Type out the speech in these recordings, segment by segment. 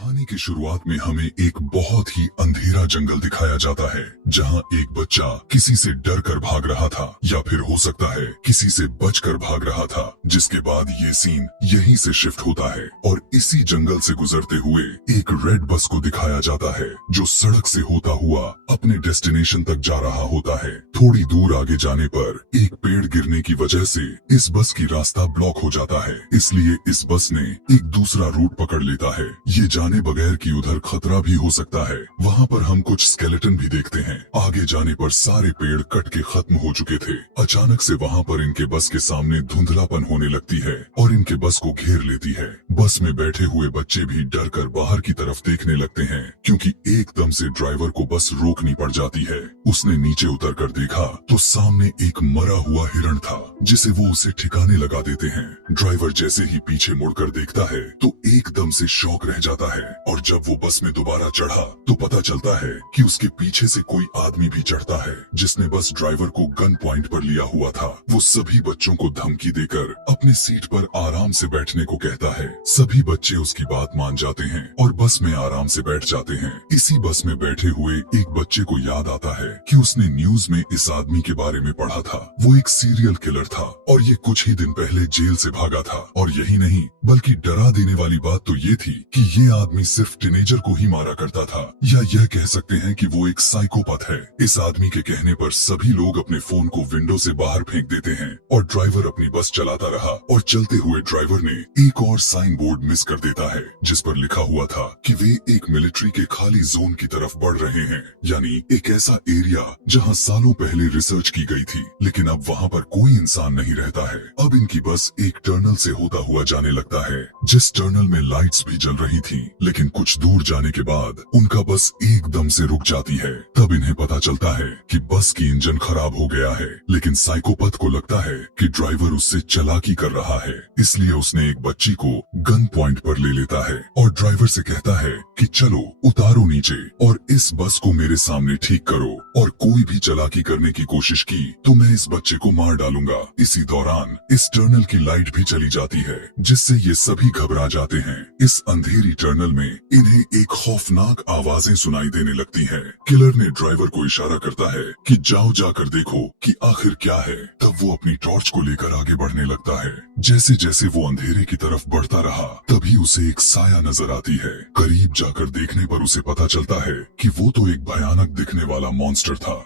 कहानी की शुरुआत में हमें एक बहुत ही अंधेरा जंगल दिखाया जाता है, जहां एक बच्चा किसी से डर कर भाग रहा था या फिर हो सकता है किसी से बचकर भाग रहा था। जिसके बाद ये सीन यहीं से शिफ्ट होता है और इसी जंगल से गुजरते हुए एक रेड बस को दिखाया जाता है, जो सड़क से होता हुआ अपने डेस्टिनेशन तक जा रहा होता है। थोड़ी दूर आगे जाने पर एक पेड़ गिरने की वजह से इस बस की रास्ता ब्लॉक हो जाता है, इसलिए इस बस ने एक दूसरा रूट पकड़ लेता है, ये जाने बगैर कि उधर खतरा भी हो सकता है। वहाँ पर हम कुछ स्केलेटन भी देखते हैं। आगे जाने पर सारे पेड़ कट के खत्म हो चुके थे। अचानक से वहाँ पर इनके बस के सामने धुंधलापन होने लगती है और इनके बस को घेर लेती है। बस में बैठे हुए बच्चे भी डर कर बाहर की तरफ देखने लगते हैं, क्योंकि एकदम से ड्राइवर को बस रोकनी पड़ जाती है। उसने नीचे उतर कर देखा तो सामने एक मरा हुआ हिरण था, जिसे वो उसे ठिकाने लगा देते हैं। ड्राइवर जैसे ही पीछे मुड़कर देखता है तो एकदम से शॉक रह जाता है, और जब वो बस में दोबारा चढ़ा तो पता चलता है कि उसके पीछे से कोई आदमी भी चढ़ता है, जिसने बस ड्राइवर को गन पॉइंट पर लिया हुआ था। वो सभी बच्चों को धमकी देकर अपनी सीट पर आराम से बैठने को कहता है। सभी बच्चे उसकी बात मान जाते हैं और बस में आराम से बैठ जाते हैं। इसी बस में बैठे हुए एक बच्चे को याद आता है कि उसने न्यूज में इस आदमी के बारे में पढ़ा था। वो एक सीरियल किलर था और ये कुछ ही दिन पहले जेल से भागा था। और यही नहीं, बल्कि डरा देने वाली बात तो ये थी कि ये आदमी सिर्फ टीनेजर को ही मारा करता था, या यह कह सकते हैं कि वो एक साइकोपैथ है। इस आदमी के कहने पर सभी लोग अपने फोन को विंडो से बाहर फेंक देते हैं और ड्राइवर अपनी बस चलाता रहा। और चलते हुए ड्राइवर ने एक और साइन बोर्ड मिस कर देता है, जिस पर लिखा हुआ था कि वे एक मिलिट्री के खाली जोन की तरफ बढ़ रहे हैं, यानी एक ऐसा एरिया जहां सालों पहले रिसर्च की गई थी, लेकिन अब वहां पर कोई इंसान नहीं रहता है। अब इनकी बस एक टनल से होता हुआ जाने लगता है, जिस टनल में लाइट्स भी जल रही थी, लेकिन कुछ दूर जाने के बाद उनका बस एकदम से रुक जाती है। तब इन्हें पता चलता है कि बस की इंजन खराब हो गया है, लेकिन साइकोपैथ को लगता है कि ड्राइवर उससे चालाकी कर रहा है, इसलिए उसने एक बच्ची को गन पॉइंट पर ले लेता है और ड्राइवर से कहता है कि चलो उतारो नीचे और इस बस को मेरे सामने ठीक करो, और कोई भी चालाकी करने की कोशिश की तो मैं इस बच्चे को मार डालूंगा। इसी दौरान इस टनल की लाइट भी चली जाती है, जिससे ये सभी घबरा जाते हैं। इस अंधेरी टनल में इन्हें एक खौफनाक आवाजें सुनाई देने लगती हैं। किलर ने ड्राइवर को इशारा करता है कि जाओ जाकर देखो कि आखिर क्या है। तब वो अपनी टॉर्च को लेकर आगे बढ़ने लगता है। जैसे जैसे वो अंधेरे की तरफ बढ़ता रहा, तभी उसे एक साया नजर आती है। करीब जाकर देखने पर उसे पता चलता है कि वो तो एक भयानक दिखने वाला मॉन्स्टर था।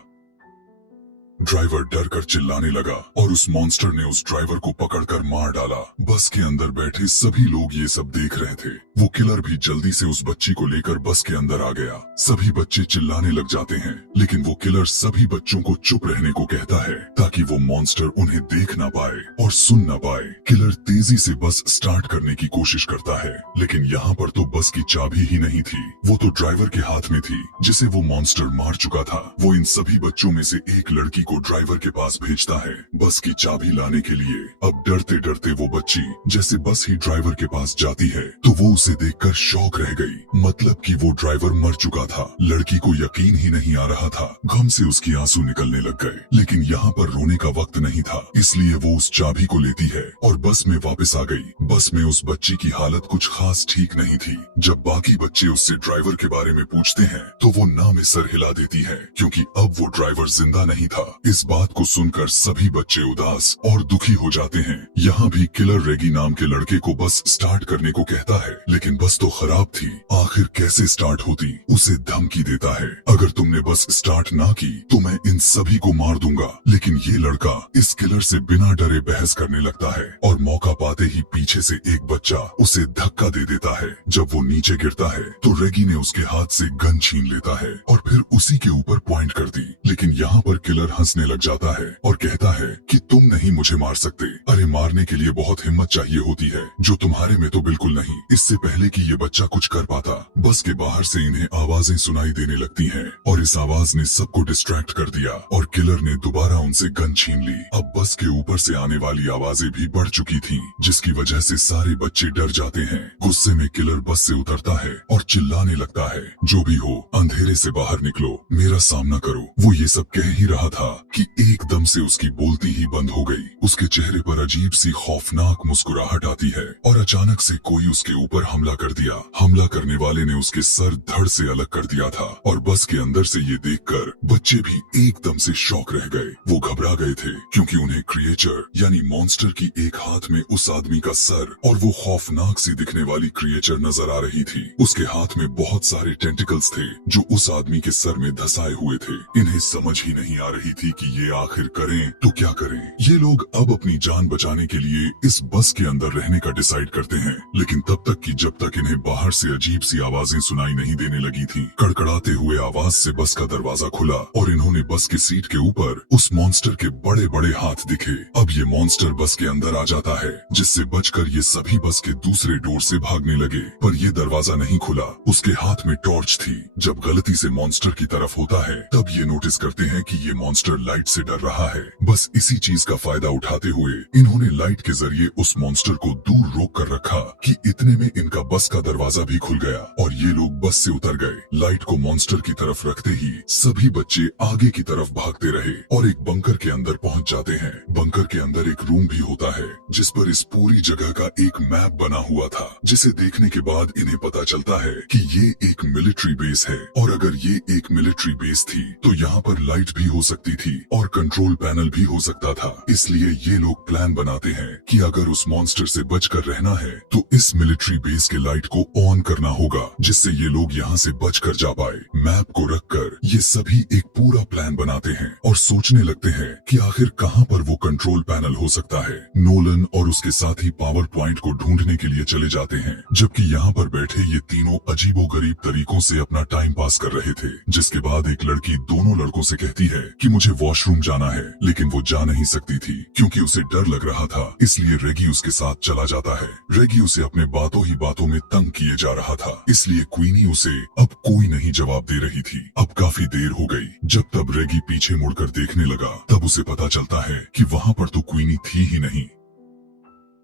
ड्राइवर डर कर चिल्लाने लगा और उस मॉन्स्टर ने उस ड्राइवर को पकड़कर मार डाला। बस के अंदर बैठे सभी लोग ये सब देख रहे थे। वो किलर भी जल्दी से उस बच्ची को लेकर बस के अंदर आ गया। सभी बच्चे चिल्लाने लग जाते हैं, लेकिन वो किलर सभी बच्चों को चुप रहने को कहता है, ताकि वो मॉन्स्टर उन्हें देख ना पाए और सुन ना पाए। किलर तेजी से बस स्टार्ट करने की कोशिश करता है, लेकिन यहाँ पर तो बस की चाबी ही नहीं थी। वो तो ड्राइवर के हाथ में थी, जिसे वो मॉन्स्टर मार चुका था। वो इन सभी बच्चों में से एक लड़की को ड्राइवर के पास भेजता है बस की चाबी लाने के लिए। अब डरते डरते वो बच्ची जैसे बस ही ड्राइवर के पास जाती है तो वो उसे देखकर शॉक रह गई। मतलब कि वो ड्राइवर मर चुका था। लड़की को यकीन ही नहीं आ रहा था। गम से उसकी आंसू निकलने लग गए, लेकिन यहाँ पर रोने का वक्त नहीं था, इसलिए वो उस चाबी को लेती है और बस में वापस आ गई। बस में उस बच्ची की हालत कुछ खास ठीक नहीं थी। जब बाकी बच्चे उससे ड्राइवर के बारे में पूछते हैं तो वो ना में सर हिला देती है, क्योंकि अब वो ड्राइवर जिंदा नहीं था। इस बात को सुनकर सभी बच्चे उदास और दुखी हो जाते हैं। यहाँ भी किलर रेगी नाम के लड़के को बस स्टार्ट करने को कहता है, लेकिन बस तो खराब थी। आखिर कैसे स्टार्ट होती? उसे धमकी देता है, अगर तुमने बस स्टार्ट ना की तो मैं इन सभी को मार दूंगा। लेकिन ये लड़का इस किलर से बिना डरे बहस करने लगता है और मौका पाते ही पीछे से एक बच्चा उसे धक्का दे देता है। जब वो नीचे गिरता है तो रेगी ने उसके हाथ से गन छीन लेता है और फिर उसी के ऊपर पॉइंट कर दी। लेकिन यहाँ पर किलर हंसने लग जाता है और कहता है कि तुम नहीं मुझे मार सकते। अरे मारने के लिए बहुत हिम्मत चाहिए होती है, जो तुम्हारे में तो बिल्कुल नहीं। इससे पहले कि ये बच्चा कुछ कर पाता, बस के बाहर से इन्हें आवाजें सुनाई देने लगती हैं और इस आवाज ने सबको डिस्ट्रैक्ट कर दिया और किलर ने दोबारा उनसे गन छीन ली। अब बस के ऊपर से आने वाली आवाजें भी बढ़ चुकी थी, जिसकी वजह से सारे बच्चे डर जाते हैं। गुस्से में किलर बस से उतरता है और चिल्लाने लगता है, जो भी हो अंधेरे से बाहर निकलो, मेरा सामना करो। वो ये सब कह ही रहा था कि एकदम से उसकी बोलती ही बंद हो गई। उसके चेहरे पर अजीब सी खौफनाक मुस्कुराहट आती है और अचानक से कोई उसके ऊपर हमला कर दिया। हमला करने वाले ने उसके सर धड़ से अलग कर दिया था और बस के अंदर से ये देखकर बच्चे भी एकदम से शॉक रह गए। वो घबरा गए थे क्योंकि उन्हें क्रिएचर यानी मॉन्स्टर की एक हाथ में उस आदमी का सर और वो खौफनाक सी दिखने वाली क्रिएचर नजर आ रही थी। उसके हाथ में बहुत सारे टेंटिकल्स थे जो उस आदमी के सर में धसाए हुए थे। इन्हें समझ ही नहीं आ रही थी कि ये आखिर करें तो क्या करें। ये लोग अब अपनी जान बचाने के लिए इस बस के अंदर रहने का डिसाइड करते हैं, लेकिन तब तक कि जब तक इन्हें बाहर से अजीब सी आवाजें सुनाई नहीं देने लगी थी। कड़कड़ाते हुए आवाज से बस का दरवाजा खुला और इन्होंने बस की सीट के ऊपर उस मॉन्स्टर के बड़े बड़े हाथ दिखे। अब ये मॉन्स्टर बस के अंदर आ जाता है, जिससे बचकर ये सभी बस के दूसरे डोर से भागने लगे, पर ये दरवाजा नहीं खुला। उसके हाथ में टॉर्च थी। जब गलती से मॉन्स्टर की तरफ होता है तब ये नोटिस करते हैं कि ये मॉन्स्टर लाइट से डर रहा है। बस इसी चीज का फायदा उठाते हुए इन्होंने लाइट के जरिए उस मॉन्स्टर को दूर रोक कर रखा कि इतने में इनका बस का दरवाजा भी खुल गया और ये लोग बस से उतर गए। लाइट को मॉन्स्टर की तरफ रखते ही सभी बच्चे आगे की तरफ भागते रहे और एक बंकर के अंदर पहुंच जाते हैं। बंकर के अंदर एक रूम भी होता है जिस पर इस पूरी जगह का एक मैप बना हुआ था, जिसे देखने के बाद इन्हें पता चलता है कि ये एक मिलिट्री बेस है और अगर ये एक मिलिट्री बेस थी तो यहाँ पर लाइट भी हो सकती थी और कंट्रोल पैनल भी हो सकता था। इसलिए ये लोग प्लान बनाते हैं कि अगर उस मॉन्स्टर से बचकर रहना है तो इस मिलिट्री बेस के लाइट को ऑन करना होगा, जिससे ये लोग यहाँ से बचकर जा पाए। मैप को रखकर ये सभी एक पूरा प्लान बनाते हैं और सोचने लगते हैं कि आखिर कहाँ पर वो कंट्रोल पैनल हो सकता है। नोलन और उसके साथी पावर पॉइंट को ढूंढने के लिए चले जाते हैं, जबकि यहाँ पर बैठे ये तीनों अजीबोगरीब तरीकों से अपना टाइम पास कर रहे थे। जिसके बाद एक लड़की दोनों लड़कों से कहती है कि मुझे वॉशरूम जाना है, लेकिन वो जा नहीं सकती थी क्योंकि उसे डर लग रहा था। इसलिए रेगी उसके साथ चला जाता है। रेगी उसे अपने बातों ही बातों में तंग किए जा रहा था, इसलिए क्वीनी उसे अब कोई नहीं जवाब दे रही थी। अब काफी देर हो गई। जब तब रेगी पीछे मुड़कर देखने लगा तब उसे पता चलता है कि वहाँ पर तो क्वीनी थी ही नहीं।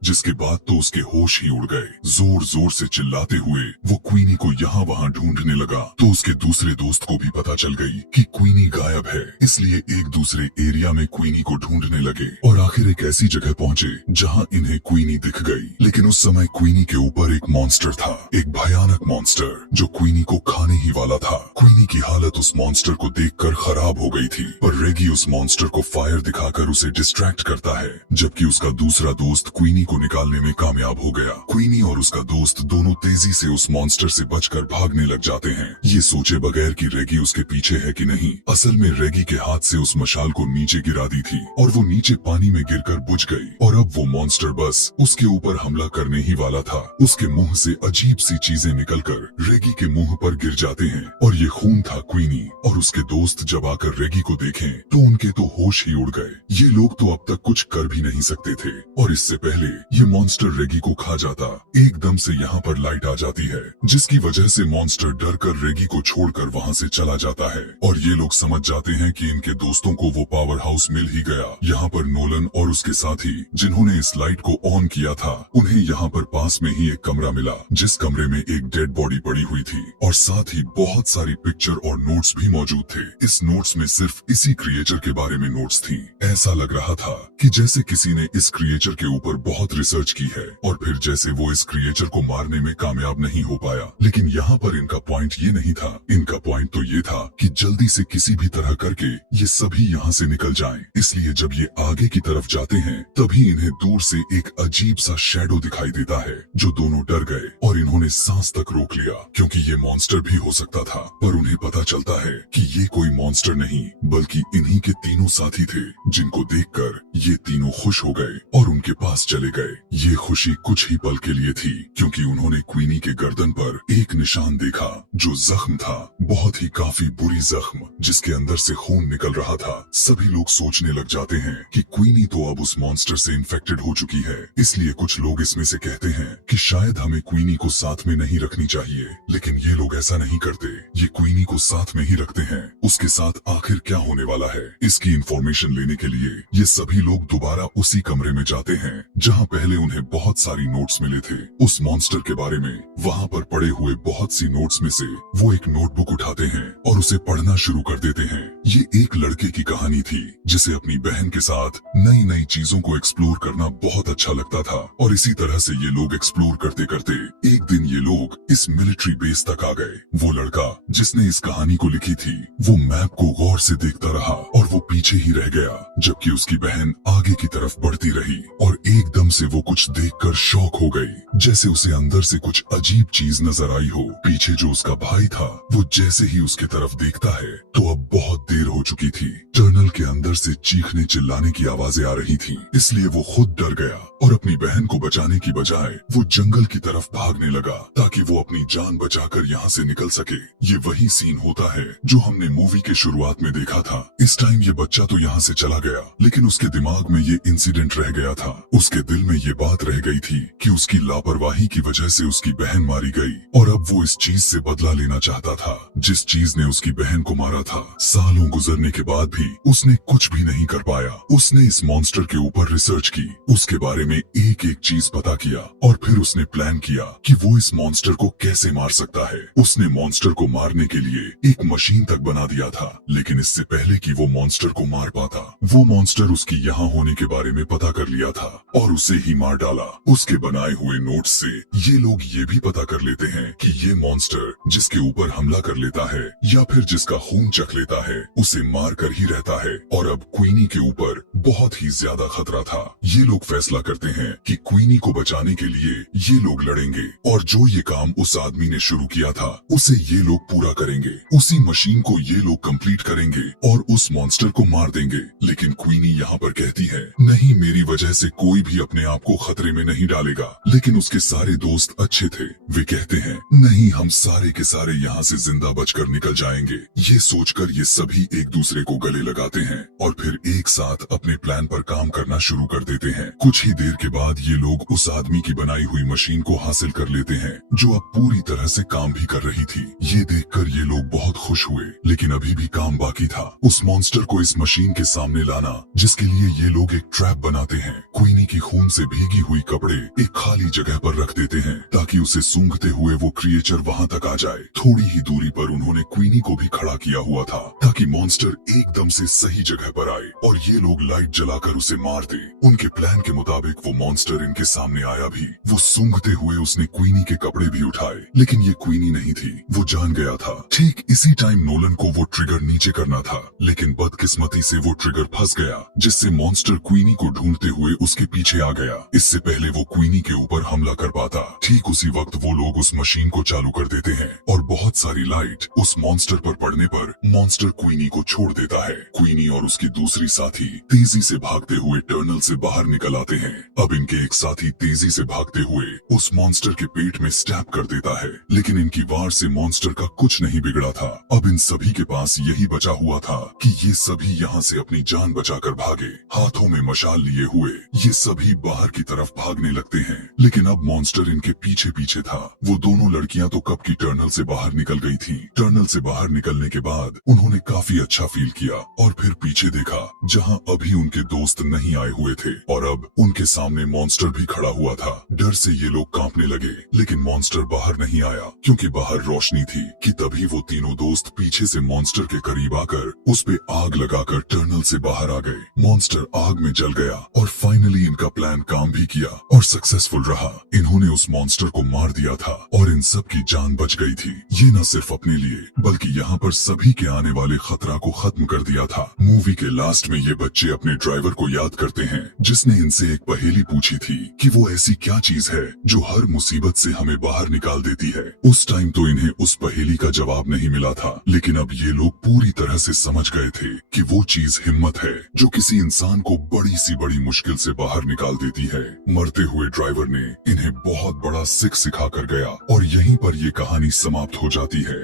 जिसके बाद तो उसके होश ही उड़ गए। जोर जोर से चिल्लाते हुए वो क्वीनी को यहाँ वहाँ ढूंढने लगा तो उसके दूसरे दोस्त को भी पता चल गई कि क्वीनी गायब है। इसलिए एक दूसरे एरिया में क्वीनी को ढूंढने लगे और आखिर एक ऐसी जगह पहुँचे जहाँ इन्हें क्वीनी दिख गई। लेकिन उस समय क्वीनी के ऊपर एक मॉन्स्टर था, एक भयानक मॉन्स्टर जो क्वीनी को खाने ही वाला था। क्वीनी की हालत उस मॉन्स्टर को देखकर खराब हो गई थी, पर रेगी उस मॉन्स्टर को फायर दिखाकर उसे डिस्ट्रैक्ट करता है, जबकि उसका दूसरा दोस्त क्वीनी को निकालने में कामयाब हो गया। क्वीनी और उसका दोस्त दोनों तेजी से उस मॉन्स्टर से बचकर भागने लग जाते हैं, ये सोचे बगैर कि रेगी उसके पीछे है कि नहीं। असल में रेगी के हाथ से उस मशाल को नीचे गिरा दी थी और वो नीचे पानी में गिरकर बुझ गई और अब वो मॉन्स्टर बस उसके ऊपर हमला करने ही वाला था। उसके मुंह से अजीब सी चीजें निकलकर रेगी के मुंह पर गिर जाते हैं और ये खून था। क्वीनी और उसके दोस्त जब आकर रेगी को देखें तो उनके तो होश ही उड़ गए। ये लोग तो अब तक कुछ कर भी नहीं सकते थे और इससे पहले ये मॉन्स्टर रेगी को खा जाता। एकदम से यहाँ पर लाइट आ जाती है, जिसकी वजह से मॉन्स्टर डर कर रेगी को छोड़कर वहाँ से चला जाता है और ये लोग समझ जाते हैं कि इनके दोस्तों को वो पावर हाउस मिल ही गया। यहाँ पर नोलन और उसके साथी जिन्होंने इस लाइट को ऑन किया था, उन्हें यहाँ पर पास में ही एक कमरा मिला, जिस कमरे में एक डेड बॉडी पड़ी हुई थी और साथ ही बहुत सारी पिक्चर और नोट्स भी मौजूद थे। इस नोट्स में सिर्फ इसी क्रिएचर के बारे में नोट्स थी। ऐसा लग रहा था कि जैसे किसी ने इस क्रिएचर के ऊपर बहुत रिसर्च की है और फिर जैसे वो इस क्रिएचर को मारने में कामयाब नहीं हो पाया। लेकिन यहाँ पर इनका पॉइंट ये नहीं था। इनका पॉइंट तो ये था कि जल्दी से किसी भी तरह करके ये सभी यहाँ से निकल जाएं। इसलिए जब ये आगे की तरफ जाते हैं तभी इन्हें दूर से एक अजीब सा शैडो दिखाई देता है, जो दोनों डर गए और इन्होंने सांस तक रोक लिया क्योंकि ये मॉन्स्टर भी हो सकता था। पर उन्हें पता चलता है कि ये कोई मॉन्स्टर नहीं बल्कि इन्हीं के तीनों साथी थे, जिनको देखकर ये तीनों खुश हो गए और उनके पास चले गए। ये खुशी कुछ ही पल के लिए थी क्योंकि उन्होंने क्वीनी के गर्दन पर एक निशान देखा जो जख्म था, बहुत ही काफी बुरी जख्म जिसके अंदर से खून निकल रहा था। सभी लोग सोचने लग जाते हैं कि क्वीनी तो अब उस मॉन्स्टर से इन्फेक्टेड हो चुकी है, इसलिए कुछ लोग इसमें से कहते हैं कि शायद हमें क्वीनी को साथ में नहीं रखनी चाहिए। लेकिन ये लोग ऐसा नहीं करते, ये क्वीनी को साथ में ही रखते हैं। उसके साथ आखिर क्या होने वाला है, इसकी इंफॉर्मेशन लेने के लिए ये सभी लोग दोबारा उसी कमरे में जाते हैं जहाँ पहले उन्हें बहुत सारी नोट्स मिले थे उस मॉन्स्टर के बारे में। वहाँ पर पड़े हुए बहुत सी नोट्स में से वो एक नोटबुक उठाते हैं और उसे पढ़ना शुरू कर देते हैं। ये एक लड़के की कहानी थी जिसे अपनी बहन के साथ नई नई चीजों को एक्सप्लोर करना बहुत अच्छा लगता था, और इसी तरह से ये लोग एक्सप्लोर करते करते एक दिन ये लोग इस मिलिट्री बेस तक आ गए। वो लड़का जिसने इस कहानी को लिखी थी वो मैप को गौर से देखता रहा और वो पीछे ही रह गया, जबकि उसकी बहन आगे की तरफ बढ़ती रही और एकदम से वो कुछ देखकर शॉक हो गई, जैसे उसे अंदर से कुछ अजीब चीज नजर आई हो। पीछे जो उसका भाई था वो जैसे ही उसके तरफ देखता है तो अब बहुत देर हो चुकी थी। टनल के अंदर से चीखने चिल्लाने की आवाजें आ रही थी, इसलिए वो खुद डर गया और अपनी बहन को बचाने की बजाय वो जंगल की तरफ भागने लगा ताकि वो अपनी जान बचाकर यहाँ से निकल सके। ये वही सीन होता है जो हमने मूवी के शुरुआत में देखा था। इस टाइम ये बच्चा तो यहाँ से चला गया, लेकिन उसके दिमाग में ये इंसिडेंट रह गया था। उसके दिल में ये बात रह गई थी कि उसकी लापरवाही की वजह से उसकी बहन मारी गई और अब वो इस चीज से बदला लेना चाहता था जिस चीज ने उसकी बहन को मारा था। सालों गुजरने के बाद भी उसने कुछ भी नहीं कर पाया। उसने इस मॉन्स्टर के ऊपर रिसर्च की, उसके बारे में एक एक चीज पता किया और फिर उसने प्लान किया कि वो इस मॉन्स्टर को कैसे मार सकता है। उसने मॉन्स्टर को मारने के लिए एक मशीन तक बना दिया था, लेकिन इससे पहले कि वो मॉन्स्टर को मार पाता वो मॉन्स्टर उसकी यहाँ होने के बारे में पता कर लिया था और उसे ही मार डाला। उसके बनाए हुए नोट्स से ये लोग ये भी पता कर लेते हैं कि ये मॉन्स्टर जिसके ऊपर हमला कर लेता है या फिर जिसका खून चख लेता है उसे मार कर ही रहता है, और अब क्वीनी के ऊपर बहुत ही ज्यादा खतरा था। ये लोग फैसला करते हैं कि क्वीनी को बचाने के लिए ये लोग लड़ेंगे और जो ये काम उस आदमी ने शुरू किया था उसे ये लोग पूरा करेंगे। उसी मशीन को ये लोग कंप्लीट करेंगे और उस मॉन्स्टर को मार देंगे। लेकिन क्वीनी यहाँ पर कहती है नहीं, मेरी वजह से कोई भी अपने आप को खतरे में नहीं डालेगा। लेकिन उसके सारे दोस्त अच्छे थे, वे कहते हैं नहीं, हम सारे के सारे यहाँ से जिंदा बचकर निकल जाएंगे। ये सोचकर ये सभी एक दूसरे को गले लगाते हैं और फिर एक साथ अपने प्लान पर काम करना शुरू कर देते हैं। कुछ ही देर के बाद ये लोग उस आदमी की बनाई हुई मशीन को हासिल कर लेते हैं जो अब पूरी तरह से काम भी कर रही थी। ये देखकर ये लोग बहुत खुश हुए, लेकिन अभी भी काम बाकी था। उस मॉन्स्टर को इस मशीन के सामने लाना, जिसके लिए ये लोग एक ट्रैप बनाते हैं। क्वीनी की खून से भीगी हुई कपड़े एक खाली जगह पर रख देते हैं ताकि उसे सूंघते हुए वो क्रिएचर वहाँ तक आ जाए। थोड़ी ही दूरी पर उन्होंने क्वीनी को भी खड़ा किया हुआ था ताकि मॉन्स्टर एकदम से सही जगह पर आए और ये लोग लाइट जलाकर उसे मार दे। उनके प्लान के मुताबिक वो मॉन्स्टर इनके सामने आया भी। वो सूंघते हुए उसने क्वीनी के कपड़े भी उठाए, लेकिन ये क्वीनी नहीं थी, वो जान गया था। ठीक इसी टाइम नोलन को वो ट्रिगर नीचे करना था, लेकिन बदकिस्मती से वो ट्रिगर फंस गया, जिससे मॉन्स्टर क्वीनी को ढूंढते हुए उसके पीछे आ गया। इससे पहले वो क्वीनी के ऊपर हमला कर पाता। ठीक उसी वक्त वो लोग उस मशीन को चालू कर देते हैं और बहुत सारी लाइट उस मॉन्स्टर पर पड़ने पर मॉन्स्टर क्वीनी को छोड़ देता है। क्वीनी और उसकी दूसरी साथी तेजी से भागते हुए टनल से बाहर निकल आते हैं। अब इनके एक साथी तेजी से भागते हुए उस मॉन्स्टर के पेट में स्टैब कर देता है, लेकिन इनकी वार से मॉन्स्टर का कुछ नहीं बिगड़ा था। अब इन सभी के पास यही बचा हुआ था कि ये सभी यहाँ से अपनी जान बचाकर भागे। हाथों में मशाल लिए हुए ये सभी बाहर की तरफ भागने लगते हैं, लेकिन अब मॉन्स्टर इनके पीछे पीछे था। वो दोनों लड़कियां तो कब की टनल से बाहर निकल गई थी। टनल से बाहर निकलने के बाद उन्होंने काफी अच्छा फील किया और फिर पीछे देखा जहाँ अभी उनके दोस्त नहीं आए हुए थे और अब उनके सामने मॉन्स्टर भी खड़ा हुआ था। डर से ये लोग कांपने लगे, लेकिन मॉन्स्टर बाहर नहीं आया क्योंकि बाहर रोशनी थी। कि तभी वो तीनों दोस्त पीछे से मॉन्स्टर के करीब आकर उस पे आग लगाकर टनल से बाहर आ गए। मॉन्स्टर आग में जल गया और फाइनली इनका प्लान काम भी किया और सक्सेसफुल रहा। इन्होंने उस मॉन्स्टर को मार दिया था और इन सब की जान बच गई थी। ये न सिर्फ अपने लिए बल्कि यहाँ पर सभी के आने वाले खतरा को खत्म कर दिया था। मूवी के लास्ट में ये बच्चे अपने ड्राइवर को याद करते हैं जिसने इनसे एक पहेली पूछी थी कि वो ऐसी क्या चीज है जो हर मुसीबत से हमें बाहर निकाल देती है। उस टाइम तो इन्हें उस पहेली का जवाब नहीं मिला था, लेकिन अब ये लोग पूरी तरह से समझ गए थे कि वो चीज हिम्मत है जो किसी इंसान को बड़ी सी बड़ी मुश्किल से बाहर निकाल देती है। मरते हुए ड्राइवर ने इन्हें बहुत बड़ा सिख सिखा कर गया और यहीं पर ये कहानी समाप्त हो जाती है।